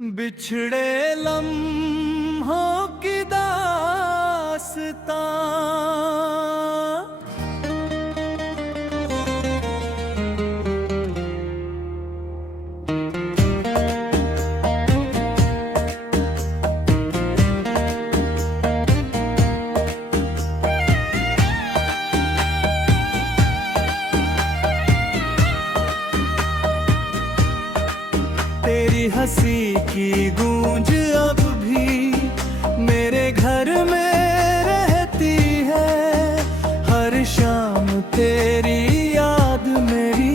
बिछड़े लम्हों की दास्तां। तेरी हंसी की गूंज अब भी मेरे घर में रहती है। हर शाम तेरी याद मेरी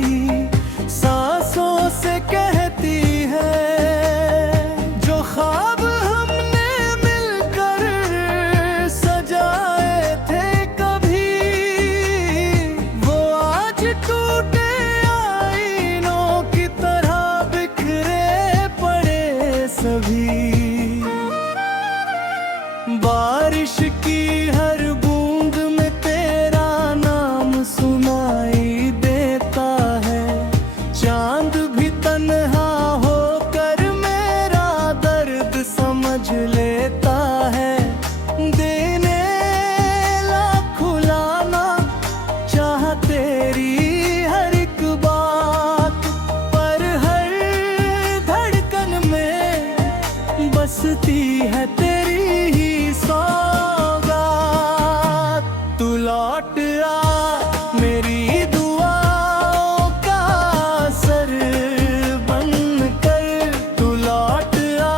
सांसों से कहती है। जो ख्वाब हमने मिलकर सजाए थे कभी, वो आज टूटे आईनों की तरह बिखरे पड़े सभी। बारिश की हर बूंद में तेरा नाम सुनाई देता है। चांद भी तन्हा होकर मेरा दर्द समझ लेता है। देने लाखों लाना चाह तेरी हर एक बात, पर हर धड़कन में बसती है तेरी ही सौगात। तू लौट आ मेरी दुआओं का असर बनकर। तू लौट आ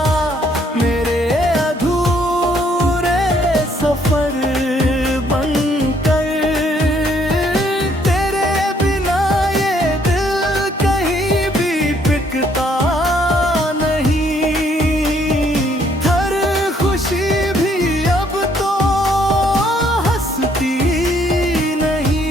मेरे अधूरे सफर बनकर। तेरे बिना ये दिल कहीं भी टिकता नहीं। हर खुशी भी अब तो हंसती नहीं।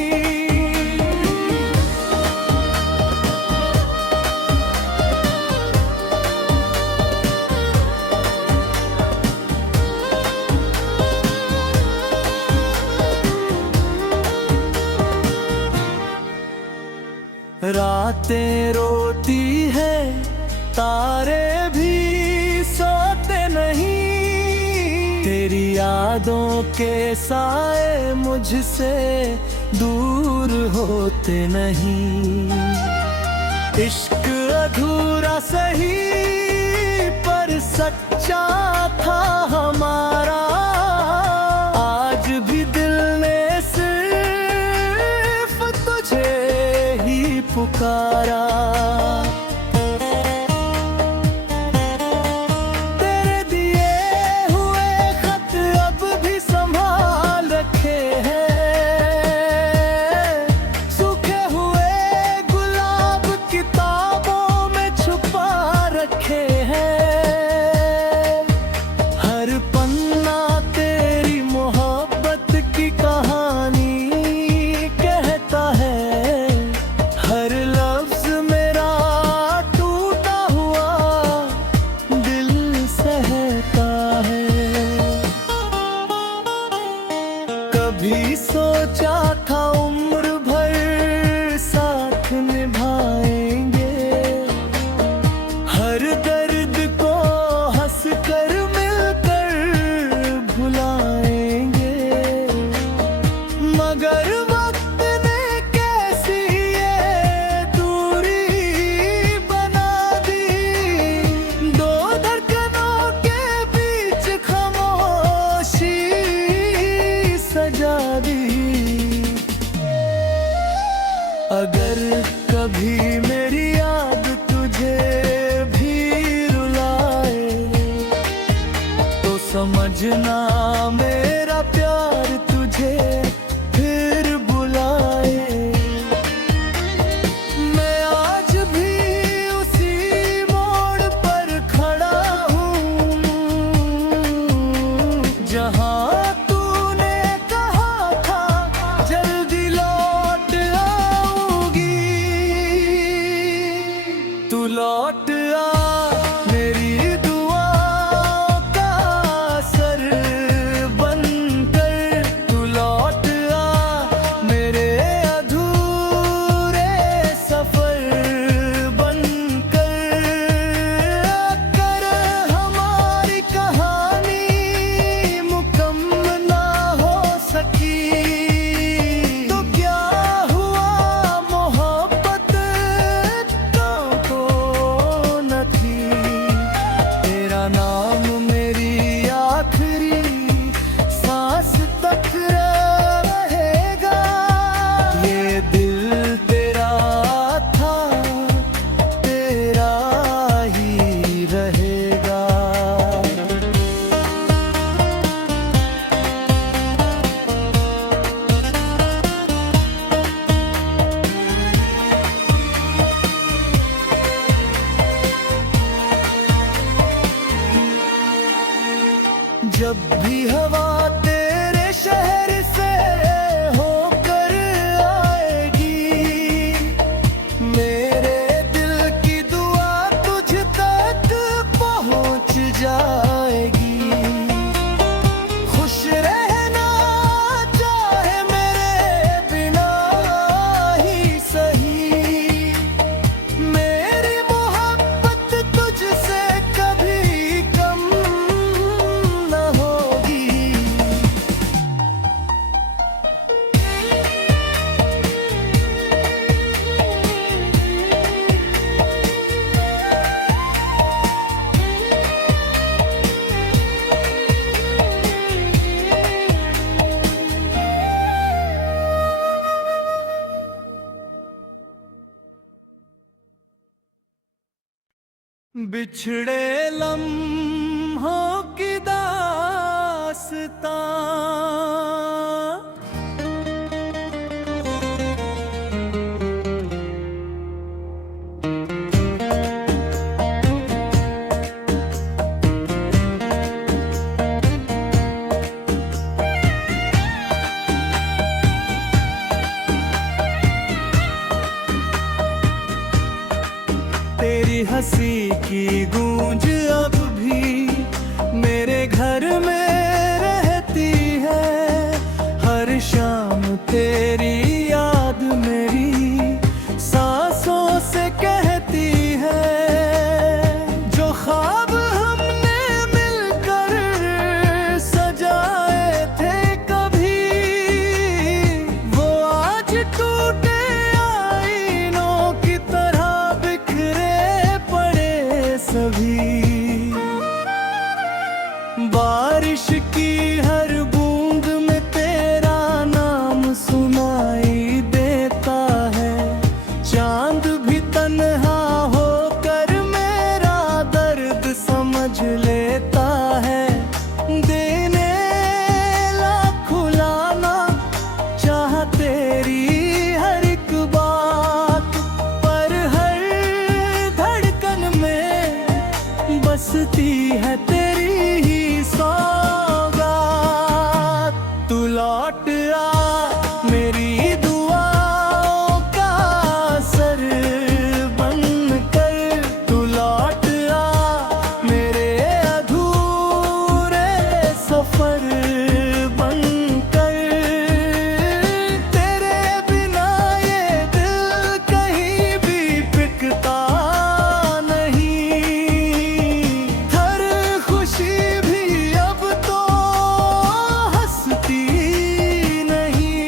रातें रोती है, तारे भी सोते नहीं। तेरी यादों के साए मुझसे दूर होते नहीं। इश्क अधूरा सही पर सच्चा था हमारा। आज भी दिल ने सिर्फ तुझे ही पुकारा। तेरे दिए हुए खत अब भी संभाल रखे हैं। सूखे हुए गुलाब किताबों में छुपा रखे हैं। हर पन्ना तेरी मोहब्बत की कहानी कहता है। हर लफ्ज मेरा टूटा हुआ दिल सहता है। कभी सोचा था उम्र भर साथ निभाएंगे। हर दर्द को हंस कर मिलकर भुलाएंगे। मगर वक्त ने कैसी ये दूरी बना दी। दो धड़कनों के बीच खामोशी सजा दी। अगर कभी मेरी याद तुझे भी रुलाए, तो समझना मेरा प्यार तुझे फिर बुलाए। मैं आज भी उसी मोड़ पर खड़ा हूँ, जहाँ तूने कहा था जल्दी लौट आऊंगी। तू लौट आ मेरी दुआओं का असर जब भी हवा तेरे शहर से होकर आएगी, मेरे दिल की दुआ तुझ तक पहुंच जाएगी। खुश रहना चाहे मेरे बिना ही सही, मेरी मोहब्बत तुझसे कभी कम न होगी। बिछड़े लम्हों की दास्तां, तेरी हंसी की गूंज अब भी मेरे घर में रहती है। हर शाम तेरी याद मेरी सांसों से कहती है। जो ख्वाब हमने मिलकर सजाए थे कभी, वो आज टूटे आईनों की तरह बिखरे पड़े सभी। बारिश की हर बूंद में तेरा नाम सुनाई देता है। चांद भी तन्हा होकर मेरा दर्द समझ लेता है। देने लाखों लाना चाह तेरी हर एक बात, पर हर धड़कन में बसती है तेरी ही सौगात। तू लौट आ मेरी दुआओं का असर बनकर, तू लौट आ मेरे अधूरे सफर बनकर। तेरे बिना ये दिल कहीं भी टिकता नहीं। हर खुशी भी अब तो हंसती नहीं।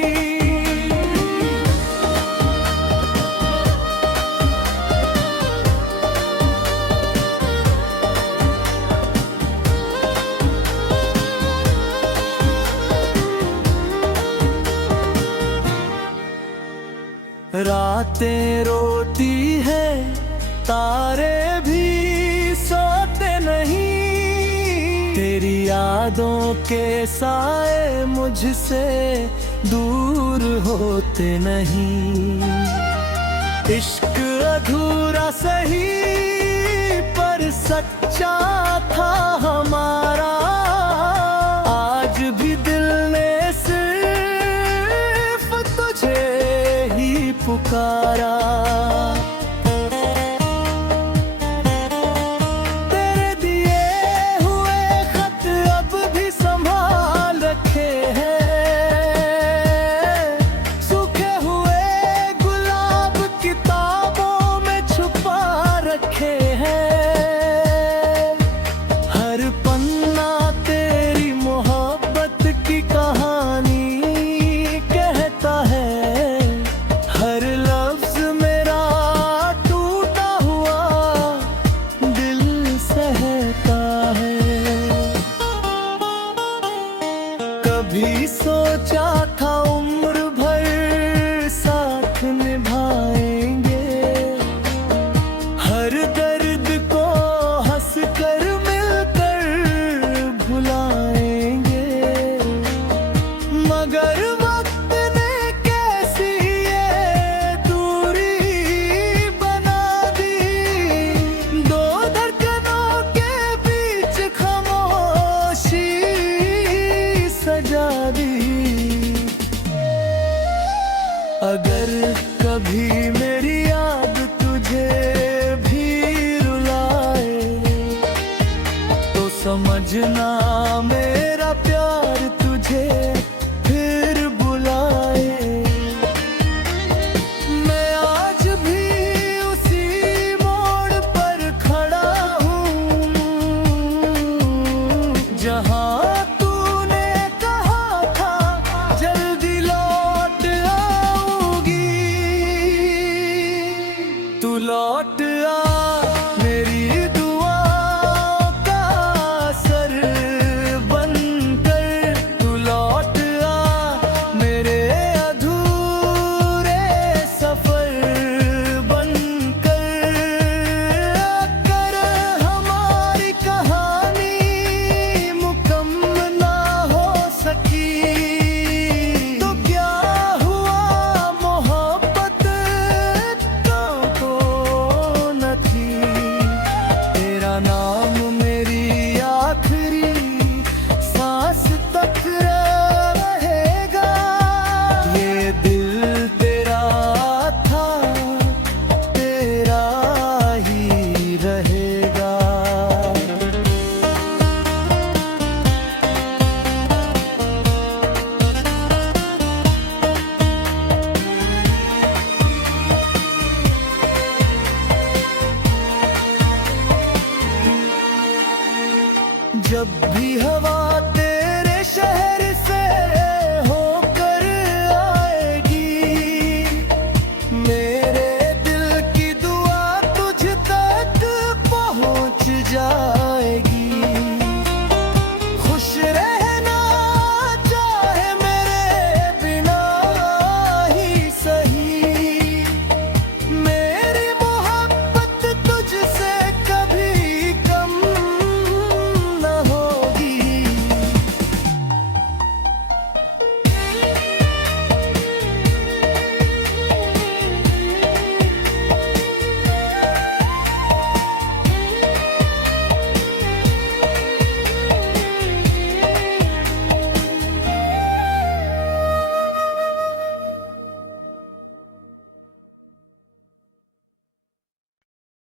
रातें रोती है, तारे भी सोते नहीं। तेरी यादों के साए मुझसे दूर होते नहीं। इश्क अधूरा सही पर सच्चा था हमारा। आज भी दिल ने सिर्फ तुझे ही पुकारा। तेरे दिए हुए खत अब भी संभाल रखे हैं। सूखे हुए गुलाब किताबों में छुपा रखे हैं। हर पन्ना तेरी मोहब्बत की कहानी कहता है। हर लफ्ज मेरा टूटा हुआ दिल सहता है। कभी सोचा था उम्र भर साथ निभाएंगे। हर दर्द को हंस कर मिलकर भुलाएंगे। मगर वक्त ने कैसी ये दूरी बना दी। दो धड़कनों के बीच खामोशी समझना मेरा प्यार तुझे फिर बुलाए। मैं आज भी उसी मोड़ पर खड़ा हूँ जहाँ तूने कहा था जल्दी लौट आऊंगी। तू लौट आ मेरी दुआओं का असर बनकर। तू लौट आ मेरे अधूरे सफर बनकर। अगर हमारी कहानी मुकम्मल ना हो सकी तो क्या हुआ, मोहब्बत तो न थी। तेरा नाम मेरी आखिरी सांस तक रहेगा। ये दिल तेरा था, तेरा ही रहेगा। जब भी हवा तेरे शहर से होकर आएगी, मेरे दिल की दुआ तुझ तक पहुंच जाएगी। खुश रहना चाहे मेरे बिना ही सही, मेरी मोहब्बत तुझसे कभी कम न होगी।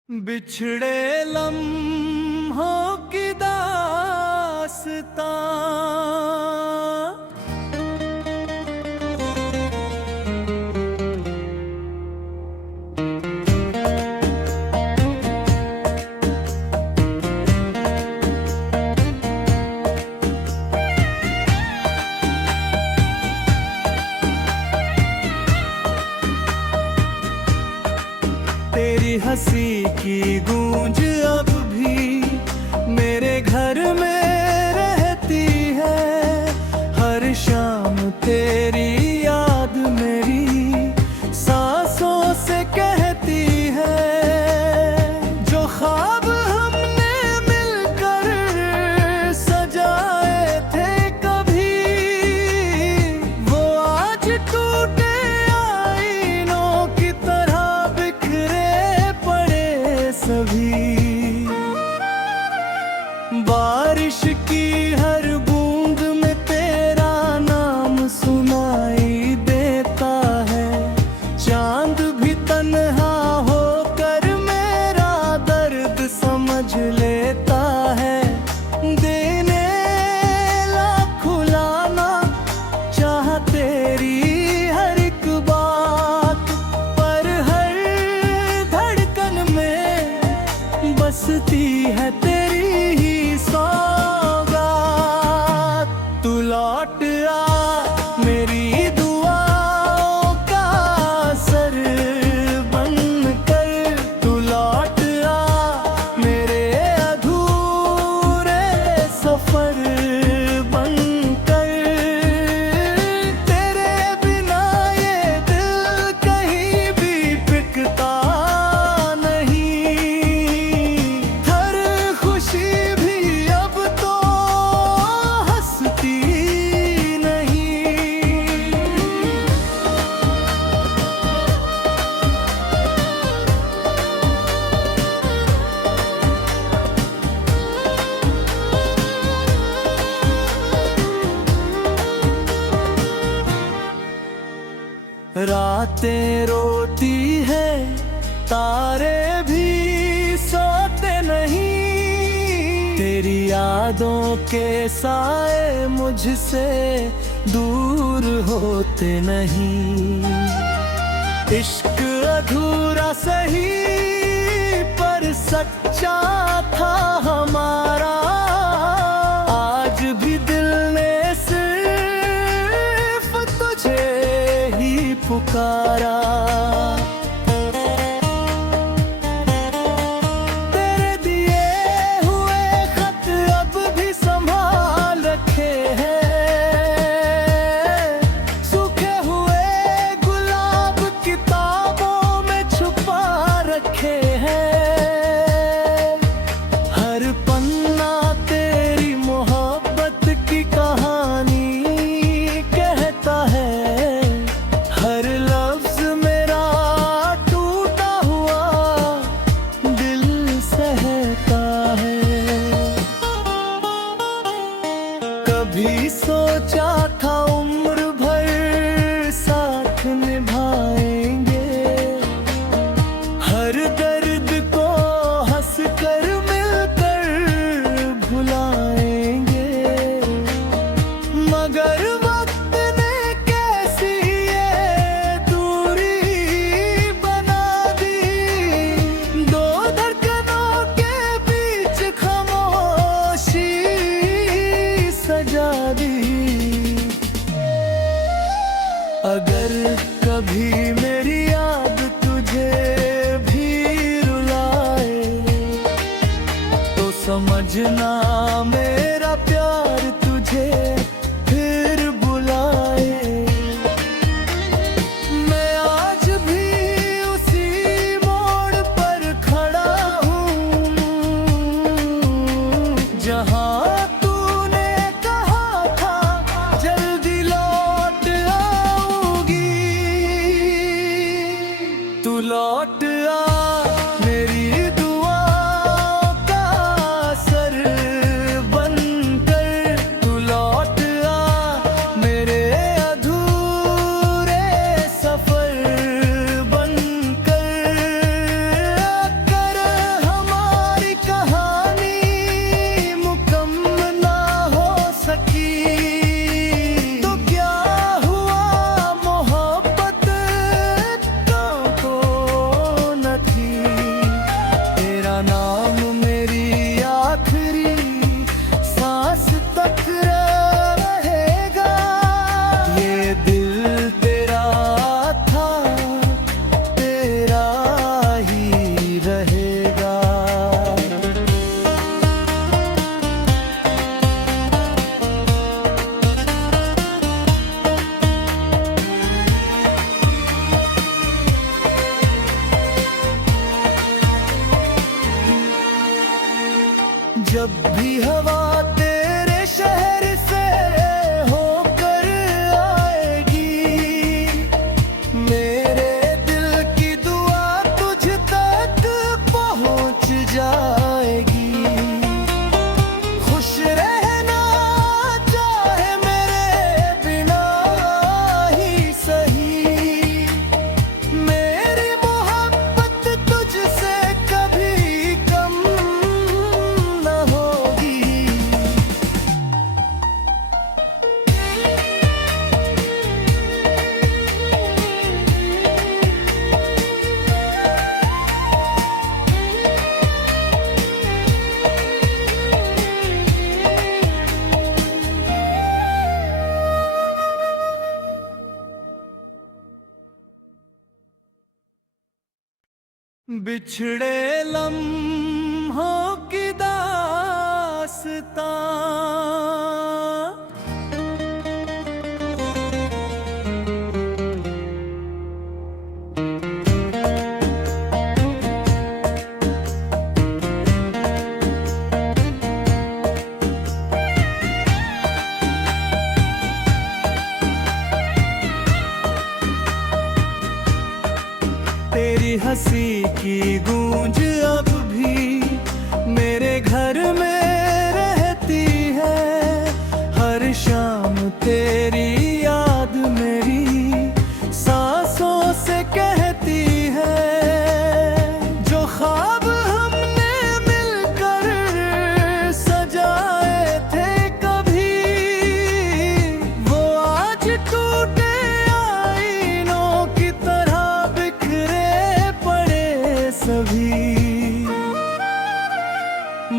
बिछड़े लम्हों की दास्तां तेरी हंसी की गूंज अब भी मेरे घर में रहती है। हर शाम तेरी याद मेरी सांसों से कहती है। जो ख्वाब हमने मिलकर सजाए थे कभी, वो आज टूटे आईनों की तरह बिखरे पड़े सभी। बारिश की हर बूंद में तेरा नाम सुनाई देता है। चांद भी तन्हा होकर मेरा दर्द समझ लेता है। देने लाखों लाना चाह तेरी हर एक बात, पर हर धड़कन में बसती है तेरी ही सौगात। तू लौट आ मेरी दुआओं का असर बनकर। तू लौट आ मेरे अधूरे सफर बनकर। तेरे बिना ये दिल कहीं भी टिकता नहीं। हर खुशी भी अब तो हंसती नहीं। रातें रोती है, तारे भी सोते नहीं। तेरी यादों के साए मुझसे दूर होते नहीं। इश्क अधूरा सही पर सच्चा था हमारा। आज भी दिल ने सिर्फ तुझे ही पुकारा। कभी सोचा था उम्र भर साथ निभाएंगे। हर दर्द को हंस कर मिलकर भुलाएंगे। मगर वक्त ने कैसी ये दूरी बना दी। दो धड़कनों के बीच खामोशी सजा दी। अगर कभी मेरी याद तुझे भी रुलाए तो समझना मेरा प्यार तुझे फिर बुलाए। मैं आज भी उसी मोड़ पर खड़ा हूँ जहाँ तू लौट आ। मेरी दुआओं का असर बनकर तू लौट आ। मेरे अधूरे सफर बनकर। अगर हमारी कहानी मुकम्मल ना हो सकी तो क्या हुआ मोहब्बत तेरा नाम मेरी आखिरी सांस तक रहेगा। ये दिल तेरा था तेरा ही रहेगा। जब भी हवा तेरे शहर से होकर आएगी मेरे दिल की दुआ तुझ तक पहुंच जाएगी। खुश रहना चाहे मेरे बिना ही सही। मेरी मोहब्बत तुझसे कभी कम बिछड़े लम्हों की दास्तां। तेरी हंसी की गूंज अब भी मेरे घर में रहती है। हर शाम तेरी याद मेरी सांसों से कहती है। जो ख्वाब हमने मिलकर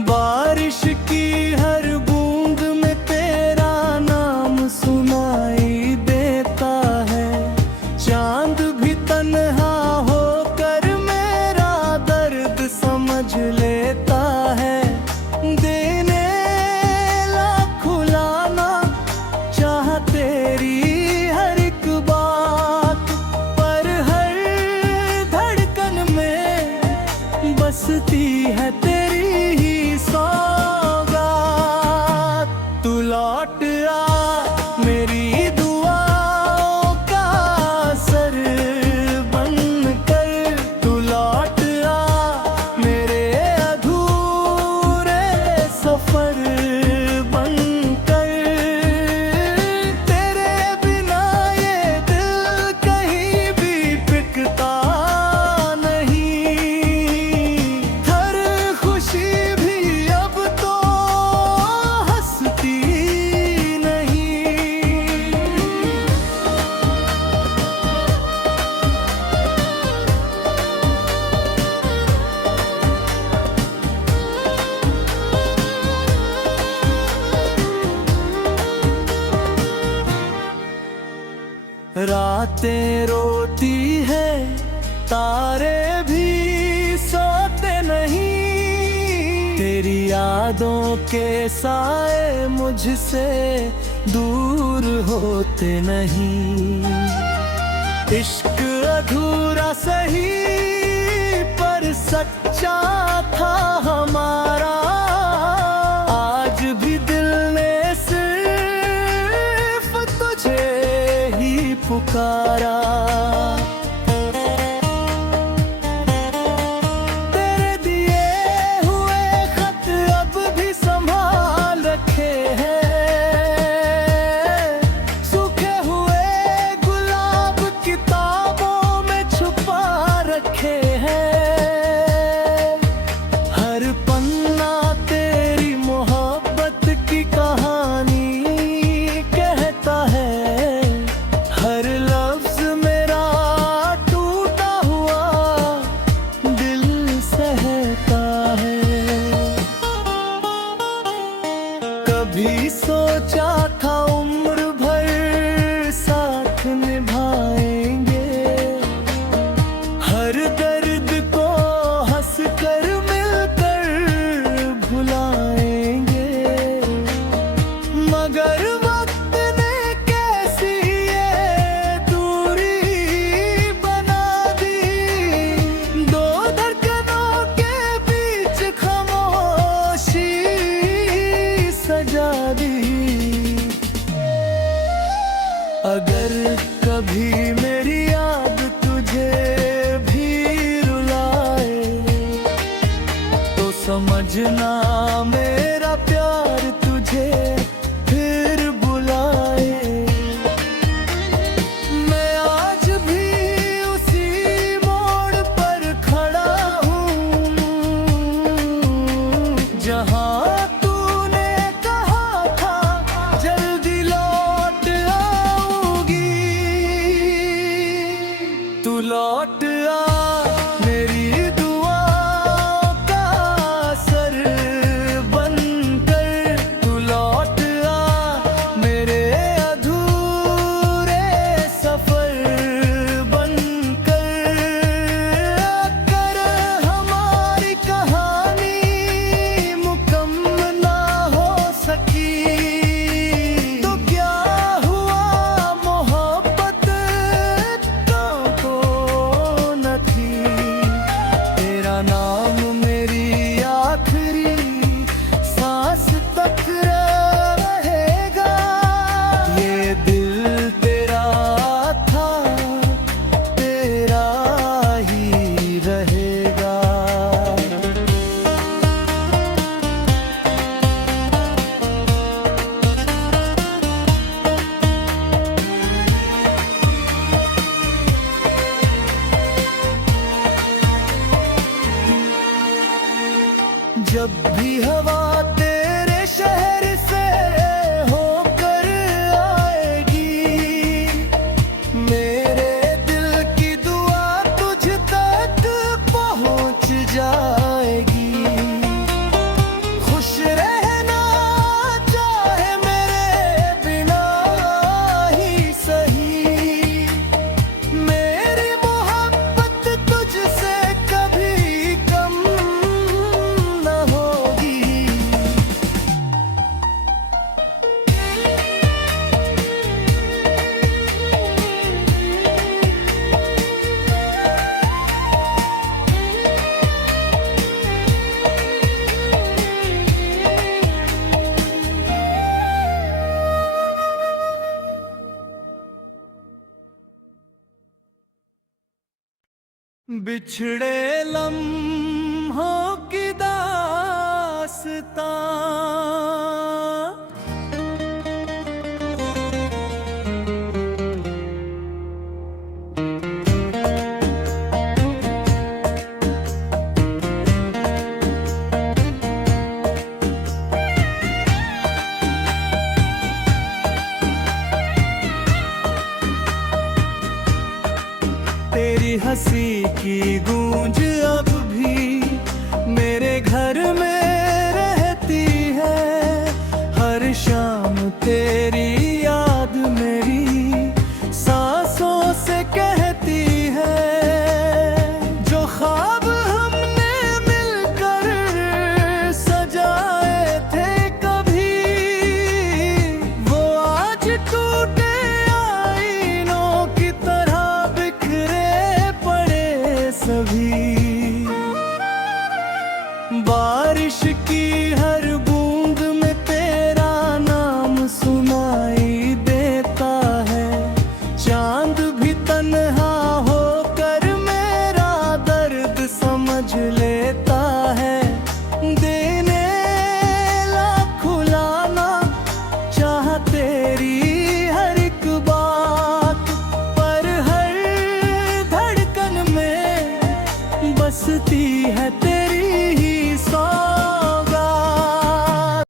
बारिश की हर बूंद में तेरा नाम सुनाई देता है। चांद भी तन्हा होकर मेरा दर्द समझ लेता है। देने लाखों लाना चाह तेरी हर एक बात, पर हर धड़कन में बसती है तेरी ही सौगात। तू लौट आ मेरी दुआओं का असर बनकर, तू लौट आ मेरे अधूरे सफर बनकर। तेरे बिना ये दिल कहीं भी टिकता नहीं, हर खुशी भी अब तो हंसती नहीं। रातें रोती है, तारे भी सोते नहीं। तेरी यादों के साए मुझसे दूर होते नहीं। इश्क अधूरा सही पर सच्चा था हमारा। आज भी दिल ने सिर्फ तुझे ही पुकारा। तेरे दिए हुए खत अब भी संभाल रखे हैं। सूखे हुए गुलाब किताबों में छुपा रखे हैं। हर पन्ना तेरी मोहब्बत की कहानी कहता है। हर लफ्ज मेरा टूटा हुआ दिल सहता है। कभी सोचा था उम्र भर साथ निभाएंगे, हर दर्द को हंस कर मिलकर भुलाएंगे। मगर वक्त ने कैसी ये दूरी बना दी। दो धड़कनों के बीच खामोशी सजा दी। बिछड़े लम्हों की दास्तां। तेरी हंसी की गूंज अब भी मेरे घर में रहती है। हर शाम तेरी याद मेरी सांसों से कहती है। जो ख्वाब हमने मिलकर सजाए थे कभी, वो आज टूटे आईनों की तरह बिखरे पड़े सभी। बारिश की हर बूंद में तेरा नाम सुनाई देता है। चांद भी तन्हा होकर मेरा दर्द समझ लेता है। देने लाखों लाना चाह तेरी हर एक बात, पर हर धड़कन में बसती